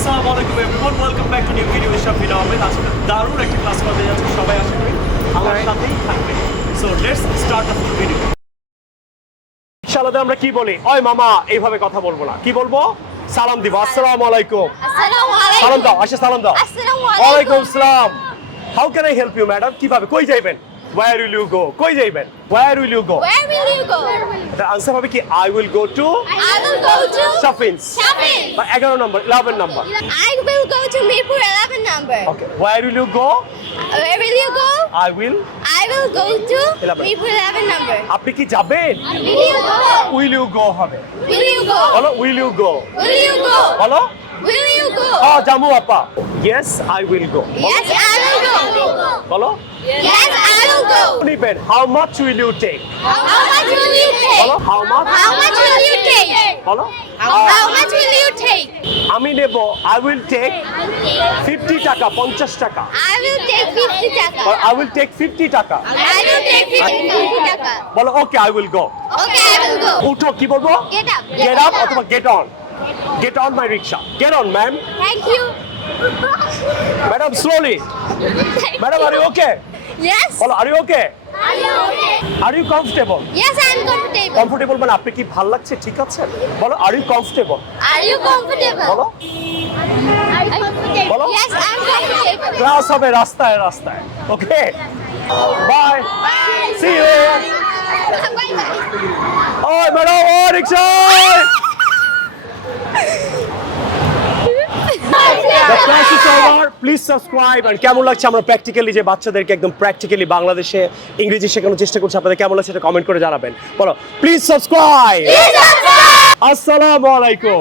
আসসালামু আলাইকুম everyone, welcome back to new video Shafin Ahmed. আজকে দারুণ একটা ক্লাস করতে যাচ্ছি, সবাই আশা করি আমার সাথেই থাকবে। So let's start the full video. ইনশাআল্লাহ আমরা কি বলি? ওই মামা, এইভাবে কথা বলবো না, কি বলবো? সালাম দিব। আসসালামু আলাইকুম। আসসালামু আলাইকুম। সালাম দাও, আসে সালাম দাও। আসসালামু ওয়া আলাইকুম। আলাইকুম আসসালাম। How can I help you madam? কিভাবে, কই যাইবেন? Where will you go? কই যাইবেন? Where will you go? Where will you go? The answer হবে কি? I will go to I will go to Shafins. Shopping. বা 11 number, 11 number. I will go to Mirpur 11 number. Okay. Where will you go? Where will you go? I will. I will go to 11. Mirpur 11 number. আপনি কি যাবেন? Will you go? Will you go হবে? Will you go? বলো will you go? Will you go? বলো Will you go? জামু আপা। Yes, I will go. Yes, I will go. বলো Yes, I will go. নিবেন। How much will you take? How much will you বলো take? how much? How much will you take? বলো How much will you take? আমি নেব I will take 50 টাকা, 50 টাকা। I will take 50 taka. Or I will take 50 টাকা। I will take 50 taka. বলো okay, I will go. Okay, I will go. উঠো, কি বলবো? Get up. Get up অথবা get on. Get on my rickshaw. Get on, ma'am. Thank you. Madam, slowly. Madam, are you okay? Yes. বলো are you okay? Are you okay? Are you comfortable? Yes, I am comfortable. Comfortable মানে আপনি কি ভাল লাগছে, ঠিক আছে? বলো are you comfortable? Are you comfortable? বলো Are you comfortable? বলো। Yes, I am comfortable. Class হবে রাস্তায় রাস্তায়। Okay, bye, Bye. See you. Bye. ওই ম্যাডাম, ও রিকশা। The class is over. Please subscribe. আর কেমন লাগছে আমরা প্র্যাকটিক্যালি যে বাচ্চাদেরকে একদম প্র্যাকটিক্যালি বাংলাদেশে ইংরেজি শেখানোর চেষ্টা করছি, আপনাদের কেমন লাগছে এটা কমেন্ট করে জানাবেন। বলো প্লিজ সাবস্ক্রাইব। আসসালামু আলাইকুম।